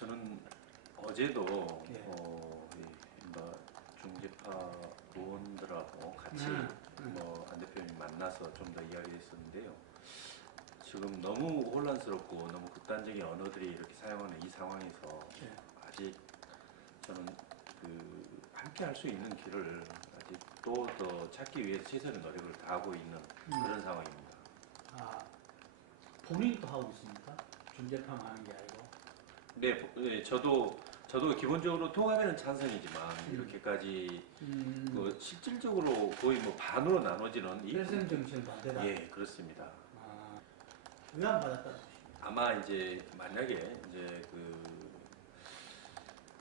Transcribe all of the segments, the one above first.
저는 어제도 예. 뭐 중재파 의원들하고 같이 안 대표님 만나서 좀 더 이야기했었는데요. 지금 너무 혼란스럽고 너무 극단적인 언어들이 이렇게 사용하는 이 상황에서 예. 아직 저는 함께 할 수 있는 길을 아직 또 더 찾기 위해서 최선의 노력을 다하고 있는 그런 상황입니다. 아, 본인도 하고 있습니까? 중재파만 하는 게 아니고. 네, 저도 기본적으로 통합에는 찬성이지만 이렇게까지 실질적으로 거의 뭐 반으로 나눠지는 혈생 정치는 반대다. 예, 그렇습니다. 왜 안 받았다는 것입니까? 아마 이제 만약에 이제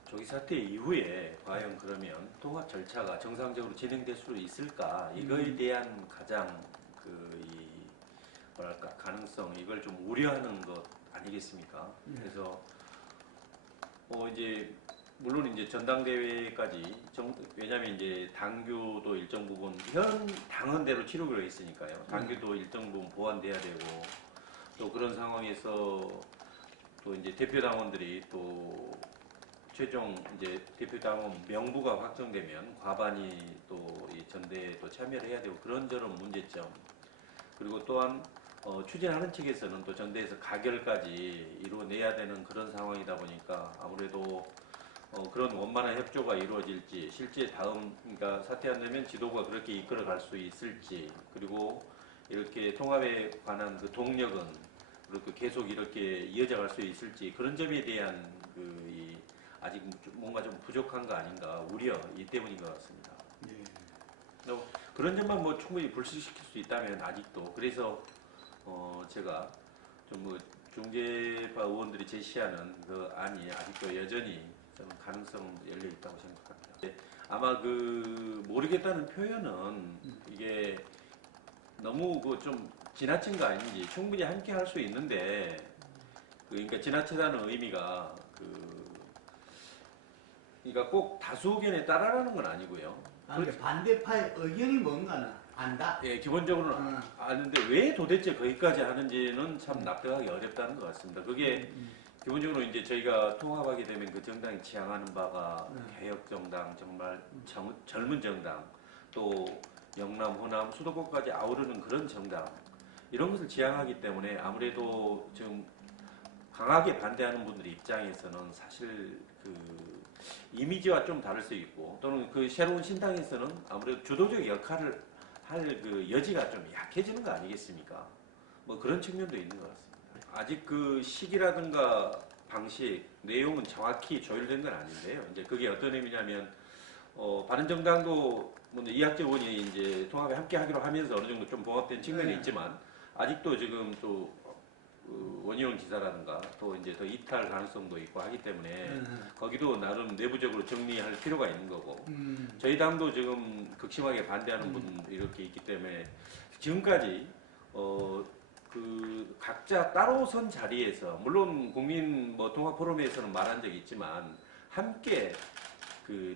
조기 사태 이후에 과연 그러면 통합 절차가 정상적으로 진행될 수 있을까 이거에 대한 가장 뭐랄까 가능성 이걸 좀 우려하는 것 아니겠습니까? 그래서 이제 물론 이제 전당대회까지 왜냐하면 이제 당규도 일정 부분 현 당헌대로 치르기로 했으니까요. 당규도 일정 부분 보완돼야 되고 또 그런 상황에서 또 이제 대표 당원들이 또 최종 이제 대표 당원 명부가 확정되면 과반이 또 이 전대에 또 참여를 해야 되고 그런저런 문제점 그리고 또한 추진하는 측에서는 또 전대에서 가결까지 이루어내야 되는 그런 상황이다 보니까 아무래도 그런 원만한 협조가 이루어질지 실제 그러니까 사퇴 안 되면 지도부가 그렇게 이끌어갈 수 있을지 그리고 이렇게 통합에 관한 그 동력은 그렇게 계속 이렇게 이어져갈 수 있을지 그런 점에 대한 아직 뭔가 좀 부족한 거 아닌가 우려 이 때문인 것 같습니다. 네. 그런 점만 뭐 충분히 불식시킬 수 있다면 아직도 그래서 제가 좀 중재파 의원들이 제시하는 그 안이 아직도 여전히 저는 가능성 열려 있다고 생각합니다. 네, 아마 모르겠다는 표현은 이게 너무 좀 지나친 거 아닌지 충분히 함께 할 수 있는데 그러니까 지나치다는 의미가 그러니까 꼭 다수 의견에 따라라는 건 아니고요. 그러니까 반대파의 의견이 뭔가는 안다. 예, 기본적으로는 아는데 왜 도대체 거기까지 하는지는 참 납득하기 어렵다는 것 같습니다. 그게 기본적으로 이제 저희가 통합하게 되면 그 정당이 지향하는 바가 개혁정당, 정말 젊은 정당, 또 영남, 호남, 수도권까지 아우르는 그런 정당 이런 것을 지향하기 때문에 아무래도 지금 강하게 반대하는 분들의 입장에서는 사실 이미지와 좀 다를 수 있고 또는 그 새로운 신당에서는 아무래도 주도적 역할을 할 여지가 좀 약해지는 거 아니겠습니까? 뭐 그런 측면도 있는 것 같습니다. 아직 시기라든가 방식, 내용은 정확히 조율된 건 아닌데요. 이제 그게 어떤 의미냐면 바른정당도 이학재 의원이 이제 통합에 함께 하기로 하면서 어느 정도 좀 봉합된 측면이 있지만 아직도 지금 또 원희룡 지사라든가 또 이제 더 이탈 가능성도 있고 하기 때문에 거기도 나름 내부적으로 정리할 필요가 있는 거고 저희 당도 지금 극심하게 반대하는 분 이렇게 있기 때문에 지금까지 각자 따로 선 자리에서 물론 국민 통합 포럼에서는 말한 적이 있지만 함께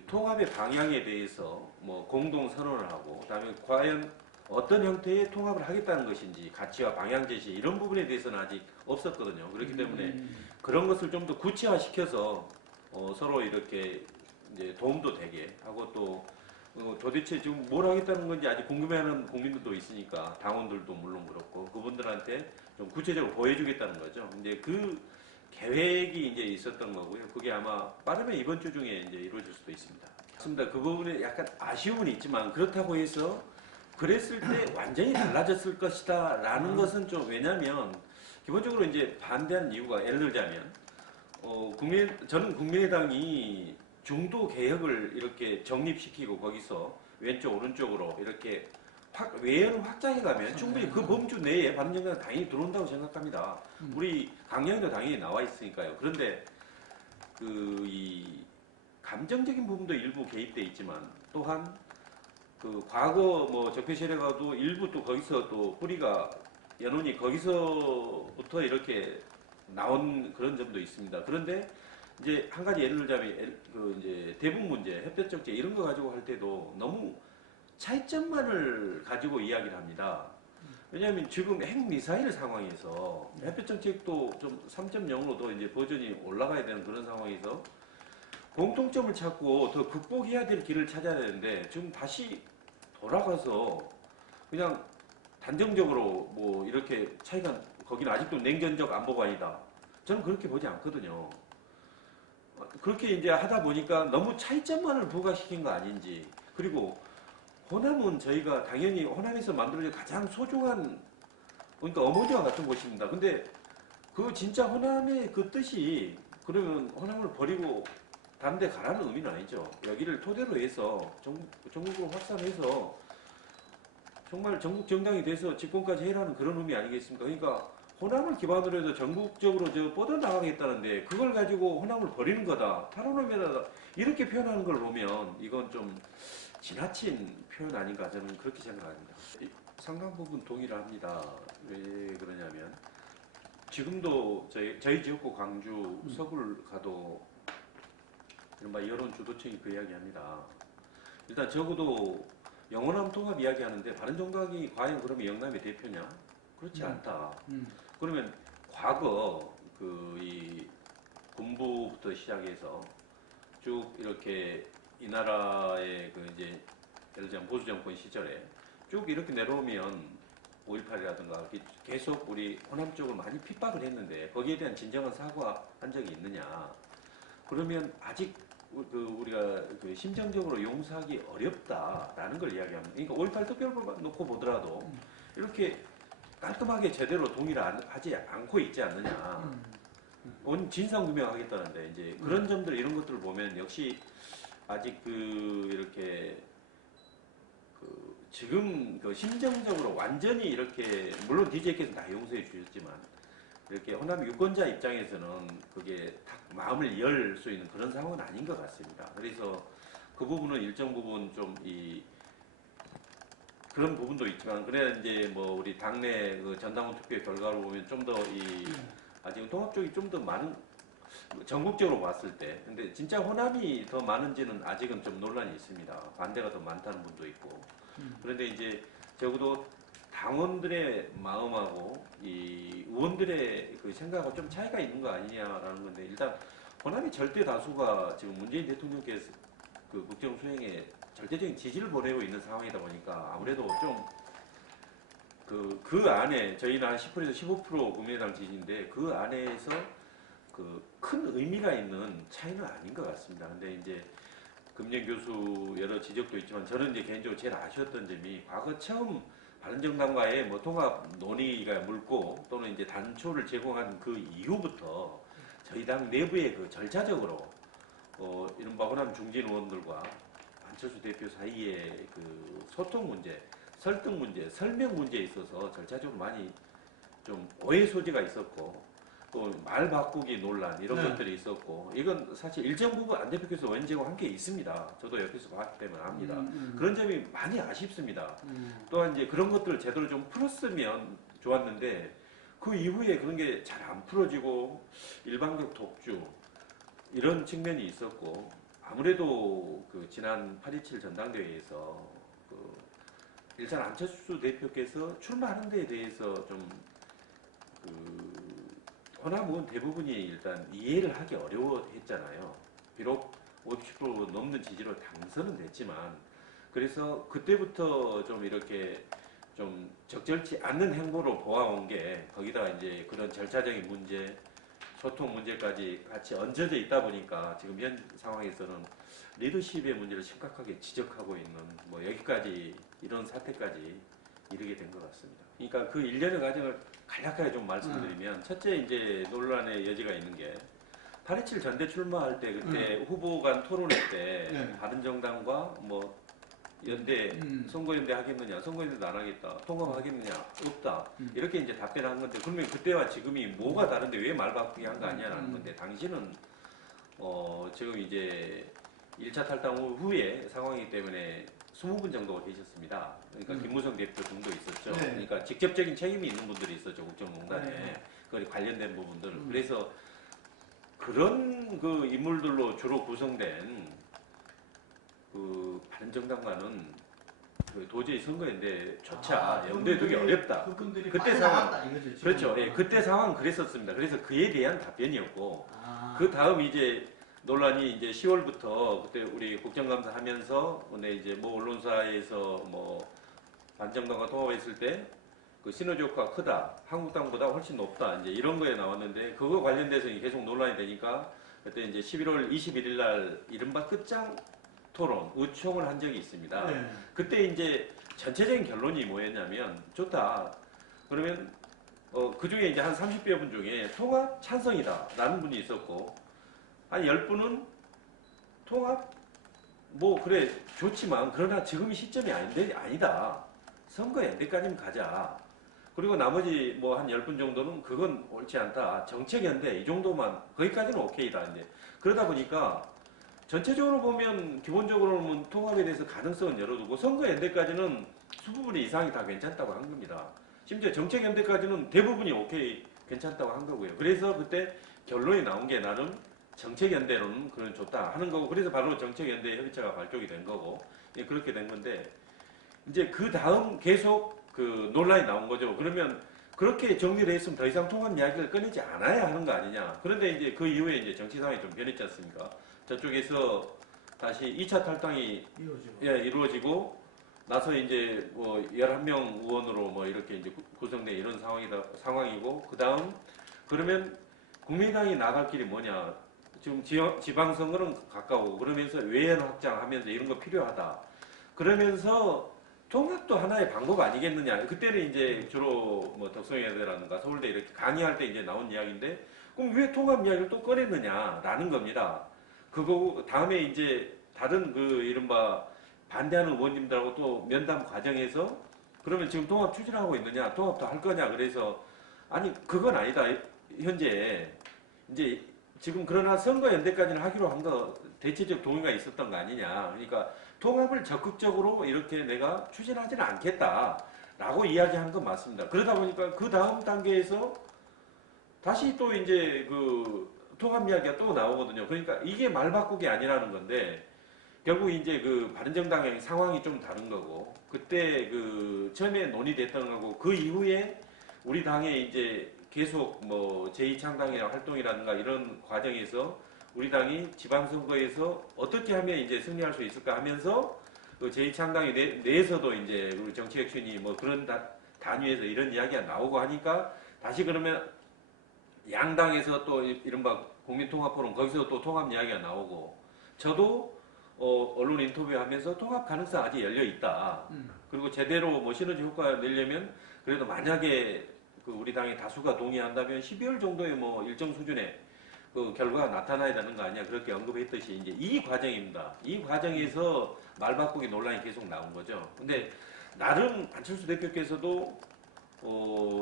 통합의 방향에 대해서 공동 선언을 하고 그다음에 과연 어떤 형태의 통합을 하겠다는 것인지 가치와 방향 제시 이런 부분에 대해서는 아직 없었거든요. 그렇기 때문에 그런 것을 좀 더 구체화시켜서 서로 이렇게 이제 도움도 되게 하고 또 도대체 지금 뭘 하겠다는 건지 아직 궁금해하는 국민들도 있으니까 당원들도 물론 그렇고 그분들한테 좀 구체적으로 보여주겠다는 거죠. 이제 그 계획이 이제 있었던 거고요. 그게 아마 빠르면 이번 주 중에 이제 이루어질 수도 있습니다. 맞습니다. 그 부분에 약간 아쉬움은 있지만 그렇다고 해서 그랬을 때 완전히 달라졌을 것이다 라는 것은 좀 왜냐면 기본적으로 이제 반대하는 이유가 예를 들자면 저는 국민의당이 중도 개혁을 이렇게 정립시키고 거기서 왼쪽 오른쪽으로 이렇게 외연을 확장해 가면 충분히 그 범주 내에 바른정당은 당연히 들어온다고 생각합니다. 우리 강령도 당연히 나와 있으니까요. 그런데 이 감정적인 부분도 일부 개입돼 있지만 또한 과거 적폐 세력과도 일부 또 거기서 또 뿌리가 연원이 거기서부터 이렇게 나온 그런 점도 있습니다. 그런데 이제 한 가지 예를 들자면 이제 대북 문제, 햇볕 정책 이런 거 가지고 할 때도 너무 차이점만을 가지고 이야기를 합니다. 왜냐하면 지금 핵미사일 상황에서 햇볕 정책도 좀 3.0으로도 이제 버전이 올라가야 되는 그런 상황에서 공통점을 찾고 더 극복해야 될 길을 찾아야 되는데 지금 다시 돌아가서 그냥 단정적으로 뭐 이렇게 차이가 거기는 아직도 냉전적 안보가 아니다. 저는 그렇게 보지 않거든요. 그렇게 이제 하다 보니까 너무 차이점만을 부각시킨 거 아닌지. 그리고 호남은 저희가 당연히 호남에서 만들어진 가장 소중한 그러니까 어머니와 같은 곳입니다. 근데 그 진짜 호남의 그 뜻이 그러면 호남을 버리고 다른 데 가라는 의미는 아니죠. 여기를 토대로 해서 전국으로 확산해서 정말 전국 정당이 돼서 집권까지 해라는 그런 의미 아니겠습니까? 그러니까 호남을 기반으로 해서 전국적으로 뻗어나가겠다는데 그걸 가지고 호남을 버리는 거다. 탈호남이다. 이렇게 표현하는 걸 보면 이건 좀 지나친 표현 아닌가 저는 그렇게 생각합니다. 상당 부분 동의를 합니다. 왜 그러냐면 지금도 저희 지역구 광주 서구를 가도 이른바 여론 주도층이 그 이야기합니다. 일단 적어도 영호남 통합 이야기하는데 바른정당이 과연 그러면 영남의 대표냐? 그렇지 않다. 그러면 과거 이 군부부터 시작해서 쭉 이렇게 이 나라의 그 이제 예를 들면 보수 정권 시절에 쭉 이렇게 내려오면 5.18이라든가 계속 우리 호남 쪽을 많이 핍박을 했는데 거기에 대한 진정한 사과한 적이 있느냐? 그러면 아직 우리가 그 심정적으로 용서하기 어렵다라는 걸 이야기합니다. 그러니까 5.18 특별법만 놓고 보더라도 이렇게 깔끔하게 제대로 동의를 하지 않고 있지 않느냐. 진상규명하겠다는데 이제 그런 점들 이런 것들을 보면 역시 아직 이렇게 지금 심정적으로 완전히 이렇게 물론 DJ께서 다 용서해 주셨지만 이렇게 호남 유권자 입장에서는 그게 딱 마음을 열 수 있는 그런 상황은 아닌 것 같습니다. 그래서 그 부분은 일정 부분 좀 그런 부분도 있지만 그래야 이제 뭐 우리 당내 그 전당원 투표 결과로 보면 좀 더 아직은 통합 쪽이 좀 더 많은 전국적으로 봤을 때 근데 진짜 호남이 더 많은지는 아직은 좀 논란이 있습니다. 반대가 더 많다는 분도 있고 그런데 이제 적어도 당원들의 마음하고 이 의원들의 그 생각하고 좀 차이가 있는 거 아니냐라는 건데 일단 호남의 절대 다수가 지금 문재인 대통령께서 그 국정 수행에 절대적인 지지를 보내고 있는 상황이다 보니까 아무래도 좀 그 안에 저희는 한 10%에서 15% 국민의당 지지인데 그 안에서 그 큰 의미가 있는 차이는 아닌 것 같습니다. 근데 이제 금년 교수 여러 지적도 있지만 저는 이제 개인적으로 제일 아쉬웠던 점이 과거 처음 바른정당과의 뭐 통합 논의가 물고 또는 이제 단초를 제공한 그 이후부터 저희 당 내부의 그 절차적으로 이른바 호남 중진 의원들과 안철수 대표 사이의 그 소통 문제, 설득 문제, 설명 문제에 있어서 절차적으로 많이 좀 오해 소지가 있었고 또 말 바꾸기 논란 이런 것들이 있었고 이건 사실 일정 부분 안 대표께서 원인제고 함께 있습니다. 저도 옆에서 봤기 때문에 압니다. 그런 점이 많이 아쉽습니다. 또한 이제 그런 것들을 제대로 좀 풀었으면 좋았는데 그 이후에 그런 게 잘 안 풀어지고 일방적 독주 이런 측면이 있었고 아무래도 그 지난 8.27 전당대회에서 일단 안철수 대표께서 출마하는 데에 대해서 좀 호남 의원 대부분이 일단 이해를 하기 어려워했잖아요. 비록 50% 넘는 지지로 당선은 됐지만 그래서 그때부터 좀 이렇게 좀 적절치 않는 행보로 보아온 게 거기다 이제 그런 절차적인 문제, 소통 문제까지 같이 얹어져 있다 보니까 지금 현 상황에서는 리더십의 문제를 심각하게 지적하고 있는 뭐 여기까지 이런 사태까지 이르게 된 것 같습니다. 그러니까 그 일련의 과정을 간략하게 좀 말씀드리면 첫째 이제 논란의 여지가 있는 게 8.27 전대 출마할 때 그때 후보 간 토론회 때 바른정당과 뭐 연대 선거연대 하겠느냐 선거연대도 안 하겠다 통합하겠느냐 없다 이렇게 이제 답변한 건데 그러면 그때와 지금이 뭐가 다른데 왜 말 바꾸기 한 거 아니냐라는 건데 당시는 지금 이제 1차 탈당 후에 상황이기 때문에 20분 정도가 계셨습니다. 그러니까 김무성 대표 등도 있었죠. 그러니까 직접적인 책임이 있는 분들이 있었죠. 국정농단에. 그 관련된 부분들. 그래서 그런 그 인물들로 주로 구성된 그 바른정당과는 그 도저히 선거인데조차 염두에 두기 그분들이- 어렵다. 그분들이 그때 빠져 상황. 나갔다 이거죠. 지금. 그렇죠. 예, 그때 상황은 그랬었습니다. 그래서 그에 대한 답변이었고, 아, 그 다음 이제 논란이 이제 10월부터 그때 우리 국정감사 하면서 근데 이제 뭐 언론사에서 뭐 반정당과 통합했을 때 그 시너지 효과가 크다. 한국당보다 훨씬 높다. 이제 이런 거에 나왔는데 그거 관련돼서 계속 논란이 되니까 그때 이제 11월 21일 날 이른바 끝장 토론, 의총을 한 적이 있습니다. 네. 그때 이제 전체적인 결론이 뭐였냐면 좋다. 그러면 그 중에 이제 한 30여 분 중에 통합 찬성이다라는 분이 있었고 한 10분은 통합 뭐 그래 좋지만 그러나 지금 시점이 아니다. 선거 연대까지는 가자. 그리고 나머지 뭐 한 10분 정도는 그건 옳지 않다. 정책 연대 이 정도만 거기까지는 오케이다. 이제 그러다 보니까 전체적으로 보면 기본적으로는 통합에 대해서 가능성은 열어두고 선거 연대까지는 수부분 이상이 다 괜찮다고 한 겁니다. 심지어 정책 연대까지는 대부분이 오케이 괜찮다고 한 거고요. 그래서 그때 결론이 나온 게 나름 정책 연대로는 그건 좋다 하는 거고 그래서 바로 정책 연대 협의체가 발족이 된 거고 예, 그렇게 된 건데 이제 그 다음 계속 그 논란이 나온 거죠. 그러면 그렇게 정리를 했으면 더 이상 통합 이야기를 꺼내지 않아야 하는 거 아니냐. 그런데 이제 그 이후에 이제 정치 상황이 좀 변했지 않습니까? 저쪽에서 다시 2차 탈당이 이루어지고 나서 이제 뭐 11명 의원으로 뭐 이렇게 이제 구성된 이런 상황이고 그 다음 그러면 국민당이 나갈 길이 뭐냐. 지금 지방선거는 가까우고 그러면서 외연 확장하면서 이런 거 필요하다. 그러면서 통합도 하나의 방법 아니겠느냐. 그때는 이제 주로 뭐 덕성여대라든가 서울대 이렇게 강의할 때 이제 나온 이야기인데 그럼 왜 통합 이야기를 또 꺼냈느냐라는 겁니다. 그거 다음에 이제 다른 그 이른바 반대하는 의원님들하고 또 면담 과정에서 그러면 지금 통합 추진하고 있느냐, 통합도 할 거냐. 그래서 아니 그건 아니다. 현재 이제 지금 그러나 선거 연대까지는 하기로 한 거 대체적 동의가 있었던 거 아니냐. 그러니까 통합을 적극적으로 이렇게 내가 추진하지는 않겠다라고 이야기한 건 맞습니다. 그러다 보니까 그 다음 단계에서 다시 또 이제 그 통합 이야기가 또 나오거든요. 그러니까 이게 말 바꾸기 아니라는 건데 결국 이제 그 바른정당의 상황이 좀 다른 거고 그때 그 처음에 논의됐던 거고 그 이후에 우리 당에 이제 계속 뭐 제2창당이나 활동이라든가 이런 과정에서 우리 당이 지방선거에서 어떻게 하면 이제 승리할 수 있을까 하면서 그 제2창당이 내에서도 이제 우리 정치혁신이 뭐 그런 단위에서 이런 이야기가 나오고 하니까 다시 그러면 양당에서 또 이른바 국민통합포럼 거기서 또 통합 이야기가 나오고 저도 언론 인터뷰하면서 통합 가능성 아직 열려 있다. 그리고 제대로 뭐 시너지 효과 내려면 그래도 만약에 그 우리 당의 다수가 동의한다면 12월 정도에 뭐 일정 수준의 그 결과가 나타나야 되는 거 아니야. 그렇게 언급했듯이 이제 이 과정입니다. 이 과정에서 말 바꾸기 논란이 계속 나온 거죠. 근데 나름 안철수 대표께서도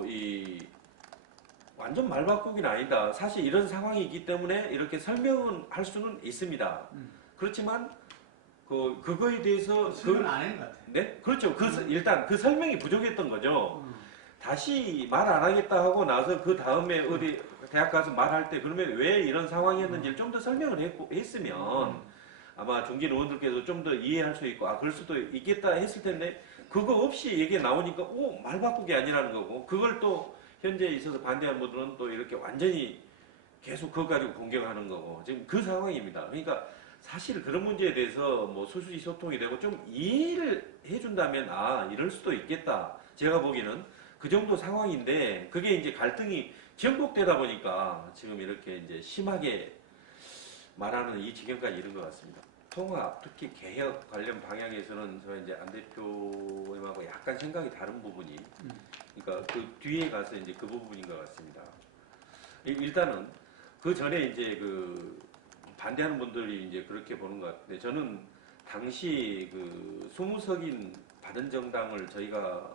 이 완전 말 바꾸기는 아니다. 사실 이런 상황이기 때문에 이렇게 설명은 할 수는 있습니다. 그렇지만 그거에 대해서 설명 안 한 것 같아요. 네? 그렇죠. 일단 그 설명이 부족했던 거죠. 다시 말 안 하겠다 하고 나서 그 다음에 어디 대학 가서 말할 때 그러면 왜 이런 상황이었는지를 좀 더 설명을 했으면 아마 중진 의원들께서 좀 더 이해할 수 있고 그럴 수도 있겠다 했을 텐데 그거 없이 얘기가 나오니까 말 바꾸기 아니라는 거고 그걸 또 현재 있어서 반대하는 분들은 또 이렇게 완전히 계속 그거 가지고 공격하는 거고 지금 그 상황입니다. 그러니까 사실 그런 문제에 대해서 뭐 수시 소통이 되고 좀 이해를 해준다면 이럴 수도 있겠다. 제가 보기에는 그 정도 상황인데 그게 이제 갈등이 전복되다 보니까 지금 이렇게 이제 심하게 말하는 이 지경까지 이른 것 같습니다. 통합, 특히 개혁 관련 방향에서는 저 이제 안 대표님하고 약간 생각이 다른 부분이, 그러니까 그 뒤에 가서 이제 그 부분인 것 같습니다. 일단은 그 전에 이제 그 반대하는 분들이 이제 그렇게 보는 것 같은데 저는 당시 그 20석인 바른정당을 저희가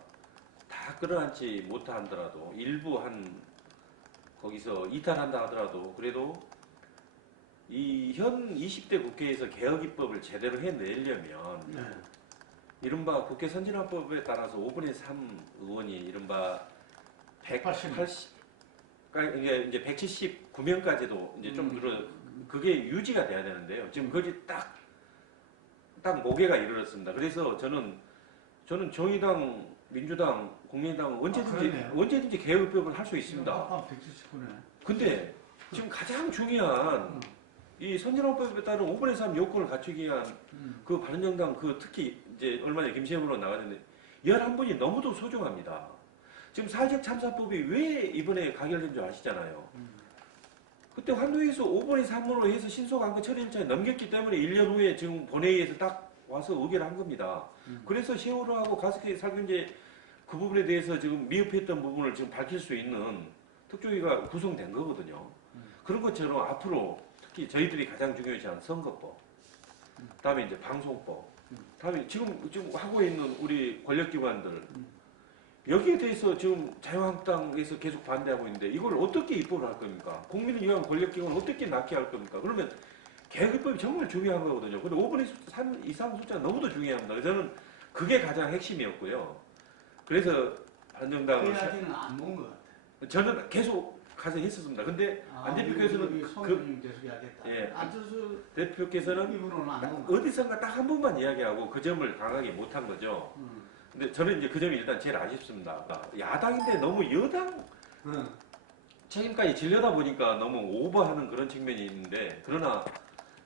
다 끌어안지 못하더라도 일부 거기서 이탈한다 하더라도 그래도 이 현 20대 국회에서 개혁 입법을 제대로 해내려면 이른바 국회 선진화법에 따라서 5분의 3 의원이 이른바 180, 그러니까 이제 179명까지도 이제 좀 그게 유지가 돼야 되는데요. 지금 거기 딱 모계가 이르렀습니다. 그래서 저는 저는 정의당, 민주당, 국민당 그러네요. 언제든지 개혁법을 할 수 있습니다. 합하면 179네. 근데 지금 가장 중요한 이 선진화법에 따른 5분의 3 요건을 갖추기 위한 그 바른정당 그 특히 이제 얼마 전에 김시현 의원 나왔는데 11분이 너무도 소중합니다. 지금 사회적 참사법이 왜 이번에 가결된 줄 아시잖아요. 그때 환노위에서 5분의 3으로 해서 신속한거 처리 일차에 넘겼기 때문에 1년 후에 지금 본회의에서 딱 와서 의결한 겁니다. 그래서 세월호하고 가습기 살균제 그 부분에 대해서 지금 미흡했던 부분을 지금 밝힐 수 있는 특조위가 구성된 거거든요. 그런 것처럼 앞으로 특히 저희들이 가장 중요시 하는 선거법, 다음에 이제 방송법, 다음에 지금 하고 있는 우리 권력기관들 여기에 대해서 지금 자유한국당에서 계속 반대하고 있는데 이걸 어떻게 입법을 할 겁니까? 국민을 위한 권력기관을 어떻게 낳게 할 겁니까? 그러면 개혁입법이 정말 중요한 거거든요. 근데 5분의 3 이상 숫자가 너무도 중요합니다. 저는 그게 가장 핵심이었고요. 그래서 바른정당은 그 이야기는 안 먹은 것 같아요. 저는 계속 가서 했었습니다. 근데 안 대표께서는 성님 계속 이야기했다. 예. 안철수 대표께서는 입으로는 안 먹은 것 어디선가 딱 한 번만 이야기하고 그 점을 강하게 못한 거죠. 근데 저는 이제 그 점이 일단 제일 아쉽습니다. 야당인데 너무 여당 책임까지 질려다 보니까 너무 오버하는 그런 측면이 있는데 그러나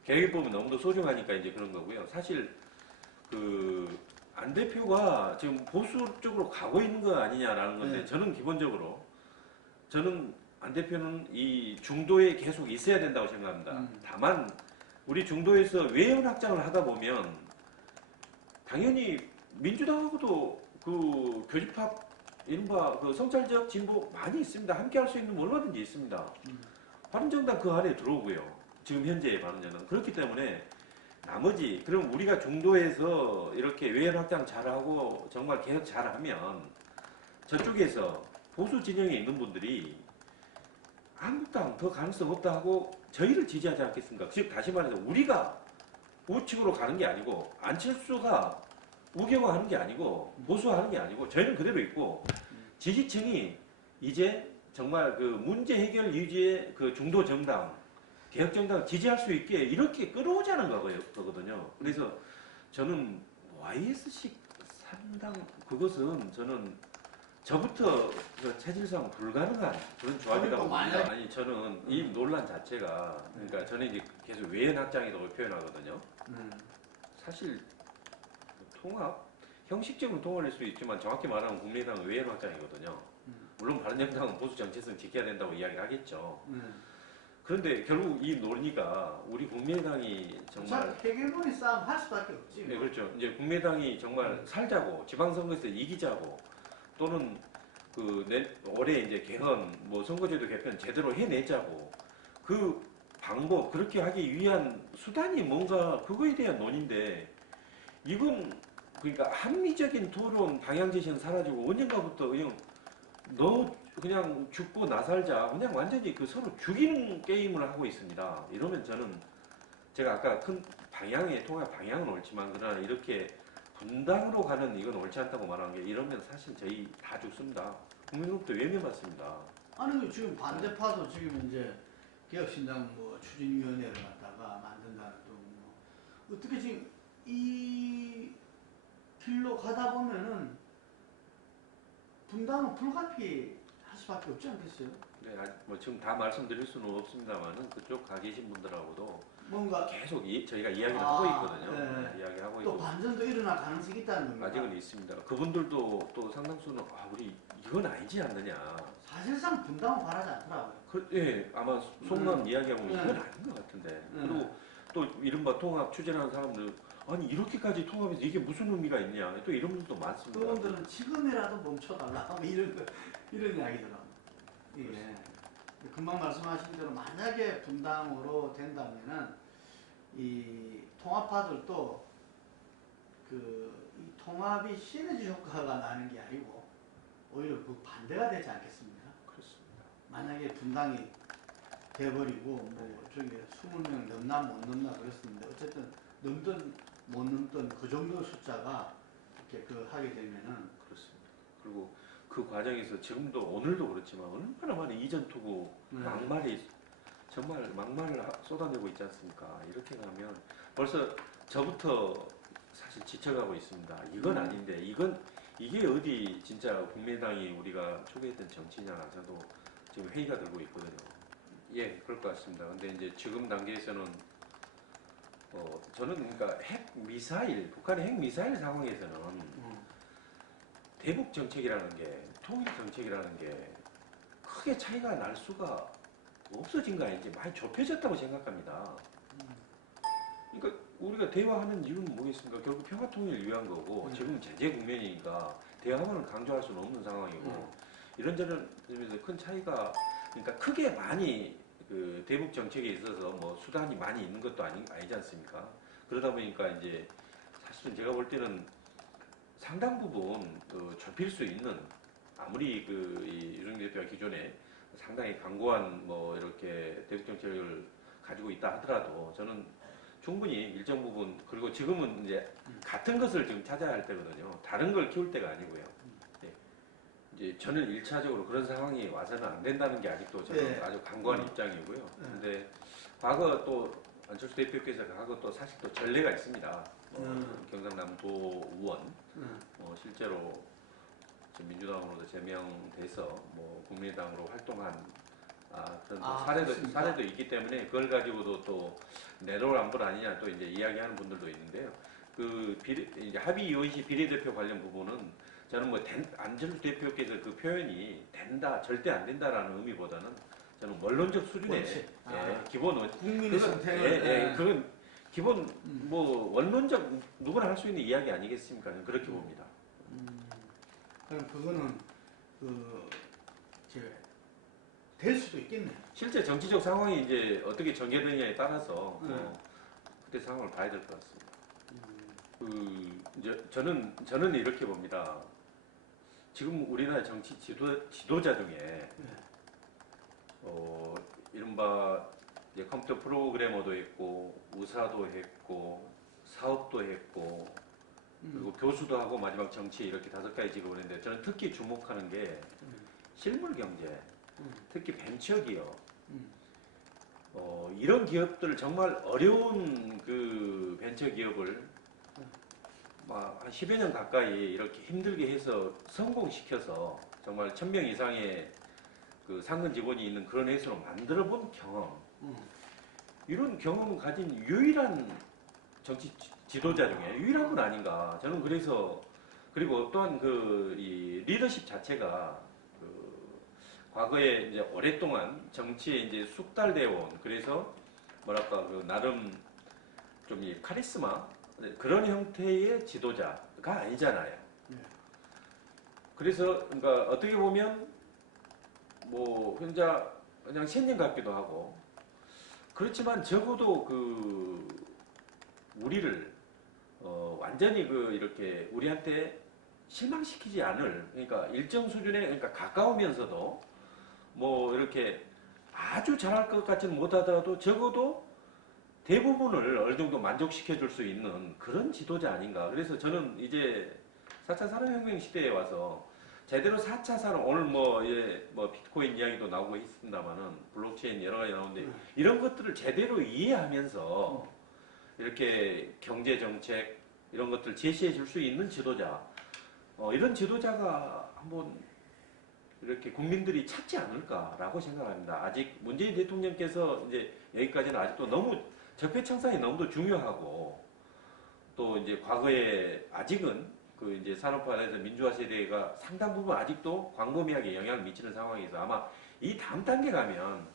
개혁법은 너무도 소중하니까 이제 그런 거고요. 사실 그 안 대표가 지금 보수 쪽으로 가고 있는 거 아니냐라는 건데 네. 저는 기본적으로 저는 안 대표는 이 중도에 계속 있어야 된다고 생각합니다. 다만 우리 중도에서 외연 확장을 하다 보면 당연히 민주당하고도 그 교집합 이른바 그 성찰적 진보 많이 있습니다. 함께 할 수 있는 뭐 얼마든지 있습니다. 바른정당 그 안에 들어오고요. 지금 현재의 바른정당. 그렇기 때문에 나머지 그럼 우리가 중도에서 이렇게 외연 확장 잘하고 정말 개혁 잘하면 저쪽에서 보수 진영에 있는 분들이 한국당 더 가능성 없다 하고 저희를 지지하지 않겠습니까? 즉 다시 말해서 우리가 우측으로 가는 게 아니고 안철수가 우경화하는 게 아니고 보수화하는 게 아니고 저희는 그대로 있고 지지층이 이제 정말 그 문제 해결 유지의 그 중도 정당 개혁 정당을 지지할 수 있게 이렇게 끌어오자는 거거든요. 그래서 저는 YS식 상당 그것은 저는 저부터 그 체질상 불가능한 그런 조합이라고 봅니다. 아니 저는 이 논란 자체가 그러니까 저는 이제 계속 외연 확장이라고 표현하거든요. 사실 통합 형식적으로 통합할 수 있지만 정확히 말하면 국민의당은 외연 확장이거든요. 물론 바른정당은 보수 정체성 지켜야 된다고 이야기를 하겠죠. 그런데 결국 이 논의가 우리 국민의당이 정말 해결론이 싸움 할 수밖에 없지. 네, 그렇죠. 이제 국민의당이 정말 살자고 지방선거에서 이기자고 또는 그 올해 이제 개헌 뭐 선거제도 개편 제대로 해내자고 그 방법 그렇게 하기 위한 수단이 뭔가 그거에 대한 논의인데 이건 그러니까 합리적인 토론 방향 제시는 사라지고 언젠가부터 그냥 죽고 나살자 그냥 완전히 그 서로 죽이는 게임을 하고 있습니다. 이러면 저는 제가 아까 큰 방향의 통합 방향은 옳지만 그러나 이렇게 분당으로 가는 이건 옳지 않다고 말한 게 이러면 사실 저희 다 죽습니다. 국민으로부터 외면받습니다. 아니 지금 반대파도 지금 이제 개혁신당 뭐 추진위원회를 갖다가 만든다는 또 어떻게 지금 이 길로 가다 보면은 분당은 불가피할 수밖에 없지 않겠어요? 네, 뭐 지금 다 말씀드릴 수는 없습니다만은 그쪽 가 계신 분들하고도 뭔가 계속 저희가 이야기를 하고 있거든요. 네. 이야기하고 또 있고 반전도 일어날 가능성이 있다는 겁니다. 아직은 있습니다. 그분들도 또 상당수는 우리 이건 아니지 않느냐. 사실상 분당은 바라지 않더라고요. 예, 아마 속마음 이야기하고 이건 아닌 것 같은데. 그리고 또 이른바 통합 추진하는 사람들 아니 이렇게까지 통합해서 이게 무슨 의미가 있냐. 또 이런 분들도 많습니다. 그분들은 지금이라도 멈춰달라 뭐 이런 이야기더라고요. 예. 금방 말씀하신 대로 만약에 분당으로 된다면은 이 통합파들도 이 통합이 시너지 효과가 나는 게 아니고 오히려 그 반대가 되지 않겠습니까? 그렇습니다. 만약에 분당이 돼버리고 뭐 저기 20명 넘나 못 넘나 그랬었는데 어쨌든 넘든 못 넘든 그 정도 숫자가 이렇게 하게 되면은 그렇습니다. 그리고 그 과정에서 지금도 오늘도 그렇지만 얼마나 많은 이전 투구 막말이 정말 막말을 쏟아내고 있지 않습니까? 이렇게 가면 벌써 저부터 사실 지쳐가고 있습니다. 이건 아닌데 이게 어디 진짜 국민당이 우리가 추구했던 정치냐 저도 지금 회의가 들고 있거든요. 예, 그럴 것 같습니다. 근데 이제 지금 단계에서는 저는 그러니까 북한의 핵 미사일 상황에서는 대북 정책이라는 게 통일 정책이라는 게 크게 차이가 날 수가 없어진 거 아닌지 많이 좁혀졌다고 생각합니다. 그러니까 우리가 대화하는 이유는 뭐겠습니까? 결국 평화 통일을 위한 거고 지금 제재 국면이니까 대화만을 강조할 수는 없는 상황이고 이런저런 점에서 큰 차이가 그러니까 크게 많이 그 대북 정책에 있어서 뭐 수단이 많이 있는 것도 아니지 않습니까? 그러다 보니까 이제 사실은 제가 볼 때는 상당 부분 좁힐 수 있는 아무리 이준석 대표가 기존에 상당히 강고한 뭐 이렇게 대북 정책을 가지고 있다 하더라도 저는 충분히 일정 부분 그리고 지금은 이제 같은 것을 지금 찾아야 할 때거든요. 다른 걸 키울 때가 아니고요. 예. 이제 저는 1차적으로 그런 상황이 와서는 안 된다는 게 아직도 저는 아주 강고한 입장이고요. 근데 과거 또 안철수 대표께서 과거 또 사실 또 전례가 있습니다. 경상남도 의원 실제로 지금 민주당으로도 제명돼서 뭐 국민의당으로 활동한 그런 또 사례도 있기 때문에 그걸 가지고도 또 내로남불 아니냐 또 이제 이야기하는 분들도 있는데요. 이제 합의 이원시 비례대표 관련 부분은 저는 뭐 안철수 대표께서 그 표현이 된다 절대 안 된다라는 의미보다는 저는 원론적 수준의 기본 국민의 선택을 그건 기본 뭐 원론적 누구나 할 수 있는 이야기 아니겠습니까? 저는 그렇게 봅니다. 그럼 그거는 될 수도 있겠네요. 실제 정치적 상황이 이제 어떻게 전개되느냐에 따라서 그때 상황을 봐야 될 것 같습니다. 이제 저는 이렇게 봅니다. 지금 우리나라 정치 지도자 중에 이른바 이제 컴퓨터 프로그래머도 했고 의사도 했고 사업도 했고 그리고 교수도 하고 마지막 정치 이렇게 5가지 직업을 했는데 저는 특히 주목하는 게 실물 경제, 특히 벤처기업 이런 기업들 정말 어려운 그 벤처기업을 한 10여 년 가까이 이렇게 힘들게 해서 성공시켜서 정말 1000명 이상의 그 상근 직원이 있는 그런 회사로 만들어 본 경험 이런 경험을 가진 유일한 정치 지도자 중에 유일한 분 아닌가 저는 그래서 그리고 또한 이 리더십 자체가 과거에 이제 오랫동안 정치에 이제 숙달되어 온 그래서 뭐랄까 나름 좀 이 카리스마 그런 형태의 지도자가 아니잖아요. 그래서 그러니까 어떻게 보면 뭐 혼자 그냥仙년 같기도 하고 그렇지만 적어도 우리를 완전히 이렇게 우리한테 실망시키지 않을 그러니까 일정 수준의 그러니까 가까우면서도 뭐 이렇게 아주 잘할 것 같지는 못하더라도 적어도 대부분을 어느 정도 만족시켜 줄 수 있는 그런 지도자 아닌가. 그래서 저는 이제 4차 산업혁명 시대에 와서 제대로 4차 산업 오늘 뭐 비트코인 이야기도 나오고 있습니다만은 블록체인 여러 가지 나오는데 이런 것들을 제대로 이해하면서 이렇게 경제 정책 이런 것들 제시해 줄 수 있는 지도자 이런 지도자가 한번 이렇게 국민들이 찾지 않을까라고 생각합니다. 아직 문재인 대통령께서 이제 여기까지는 아직도 너무 적폐청산이 너무도 중요하고 또 이제 과거에 아직은 이제 산업화에서 민주화 세대가 상당 부분 아직도 광범위하게 영향을 미치는 상황에서 아마 이 다음 단계 가면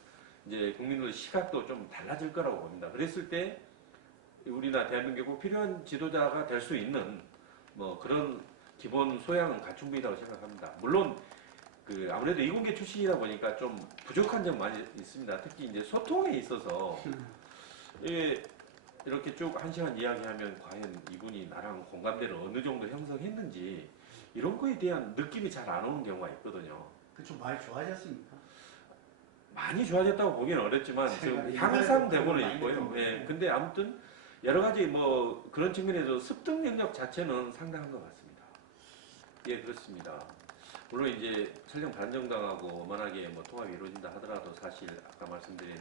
이제 국민들 시각도 좀 달라질 거라고 봅니다. 그랬을 때 우리나라 대한민국에 꼭 필요한 지도자가 될 수 있는 뭐 그런 기본 소양은 갖춘 분이라고 생각합니다. 물론 아무래도 이공계 출신이다 보니까 좀 부족한 점 많이 있습니다. 특히 이제 소통에 있어서 이렇게 쭉 1시간 이야기하면 과연 이분이 나랑 공감대를 어느 정도 형성했는지 이런 거에 대한 느낌이 잘 안 오는 경우가 있거든요. 좀 많이 좋아졌습니까? 많이 좋아졌다고 보기는 어렵지만 지금 향상되고는 있고요. 예, 근데 아무튼 여러 가지 뭐 그런 측면에서 습득 능력 자체는 상당한 것 같습니다. 예, 그렇습니다. 물론 이제 설령 반정당하고 만약에 뭐 통합이 이루어진다 하더라도 사실 아까 말씀드린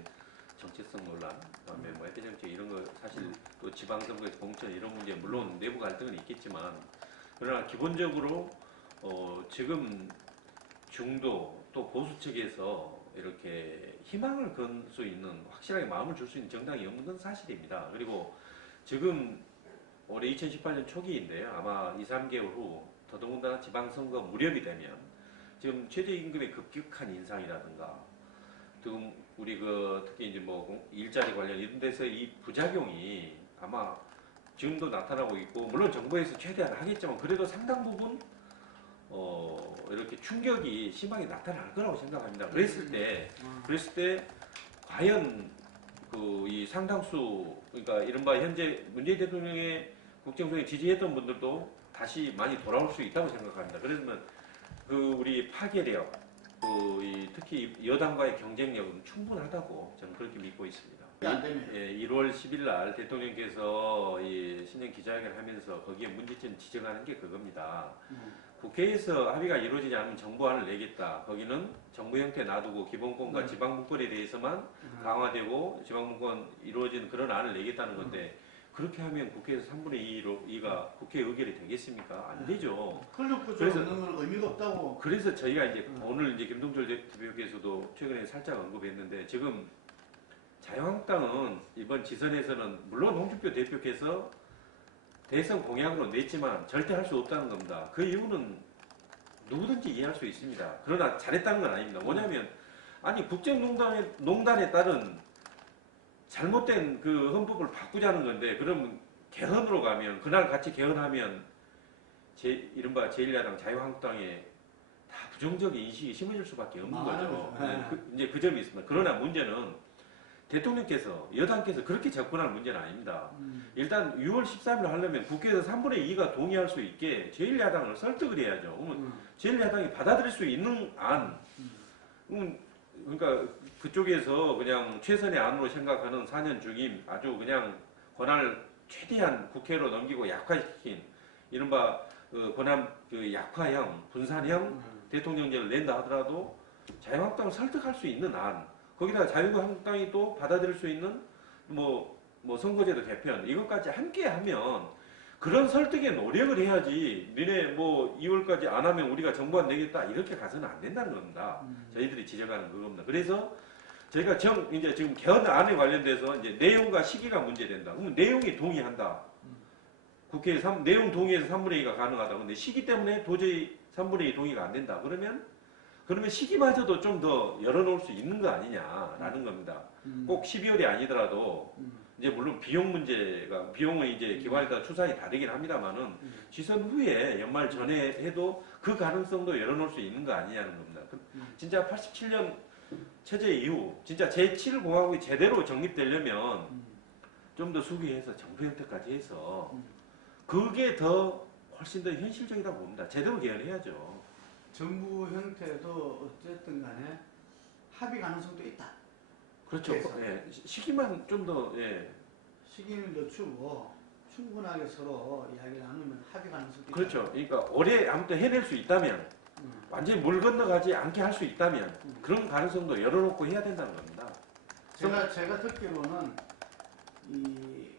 정체성 논란, 그다음에 뭐 애대 정책 이런 거 사실 또 지방선거에서 공천 이런 문제 물론 내부 갈등은 있겠지만 그러나 기본적으로 지금 중도 또 보수 측에서 이렇게 희망을 건 수 있는 확실하게 마음을 줄 수 있는 정당이 없는 건 사실입니다. 그리고 지금 올해 2018년 초기인데요. 아마 2, 3개월 후 더더군다나 지방선거 무렵이 되면 지금 최저임금의 급격한 인상이라든가 지금 우리 특히 이제 뭐 일자리 관련 이런 데서 이 부작용이 아마 지금도 나타나고 있고 물론 정부에서 최대한 하겠지만 그래도 상당 부분 이렇게 충격이 심하게 나타날 거라고 생각합니다. 그랬을 때 과연 이 상당수 그러니까 이른바 현재 문재인 대통령의 국정수행에 지지했던 분들도 다시 많이 돌아올 수 있다고 생각합니다. 그러면 우리 파괴력, 특히 여당과의 경쟁력은 충분하다고 저는 그렇게 믿고 있습니다. 안 되면. 1월 10일 날 대통령께서 이 신년 기자회견을 하면서 거기에 문제점 지적하는 게 그겁니다. 국회에서 합의가 이루어지지 않으면 정부안을 내겠다. 거기는 정부 형태 놔두고 기본권과 지방분권에 대해서만 강화되고 지방분권 이루어지는 그런 안을 내겠다는 건데 그렇게 하면 국회에서 3분의 2가 국회 의결이 되겠습니까? 안 되죠. 클럽구조 없는 건 의미가 없다고. 그래서 저희가 이제 오늘 이제 김동철 대표께서도 최근에 살짝 언급했는데 지금 자유한국당은 이번 지선에서는 물론 홍준표 대표께서 대선 공약으로 냈지만 절대 할 수 없다는 겁니다. 그 이유는 누구든지 이해할 수 있습니다. 그러나 잘했다는 건 아닙니다. 뭐냐면 아니 국정농단에 따른 잘못된 그 헌법을 바꾸자는 건데 그럼 개헌으로 가면 그날 같이 개헌하면 이른바 제1야당 자유한국당에 다 부정적인 인식이 심해질 수밖에 없는 거죠. 이제 그 점이 있습니다. 그러나 문제는 대통령께서 여당께서 그렇게 접근할 문제는 아닙니다. 일단 6월 13일 하려면 국회에서 3분의 2가 동의할 수 있게 제1야당을 설득을 해야죠. 그러면 제1야당이 받아들일 수 있는 안 그러니까 그쪽에서 그냥 최선의 안으로 생각하는 4년 중임 아주 그냥 권한을 최대한 국회로 넘기고 약화시킨 이른바 권한 약화형 분산형 대통령제를 낸다 하더라도 자유한국당을 설득할 수 있는 안 거기다가 자유한국당이 또 받아들일 수 있는 뭐 선거제도 개편 이것까지 함께 하면 그런 설득에 노력을 해야지 니네 뭐 2월까지 안 하면 우리가 정부안 내겠다 이렇게 가서는 안 된다는 겁니다. 저희들이 지적하는 그겁니다. 그래서 저희가 이제 지금 개헌안에 관련돼서 이제 내용과 시기가 문제된다. 그러면 내용이 동의한다. 국회에 내용 동의해서 3분의 2가 가능하다. 근데 시기 때문에 도저히 3분의 2 동의가 안 된다. 그러면 시기마저도 좀 더 열어놓을 수 있는 거 아니냐라는 겁니다. 꼭 12월이 아니더라도 이제 물론 비용은 이제 기관에 따라 추산이 다르긴 합니다만은 지선 후에 연말 전에 해도 그 가능성도 열어놓을 수 있는 거 아니냐는 겁니다. 진짜 87년 체제 이후 진짜 제7공화국이 제대로 정립되려면 좀 더 수기해서 정부 형태까지 해서 그게 훨씬 더 현실적이라고 봅니다. 제대로 개헌해야죠. 정부 형태도 어쨌든 간에 합의 가능성도 있다. 그렇죠. 예. 시기만 좀 더, 예. 시기는 늦추고 충분하게 서로 이야기 나누면 합의 가능성도 있다. 그렇죠. 그러니까 올해 아무튼 해낼 수 있다면, 완전히 물 건너가지 않게 할 수 있다면, 그런 가능성도 열어놓고 해야 된다는 겁니다. 제가 듣기로는 이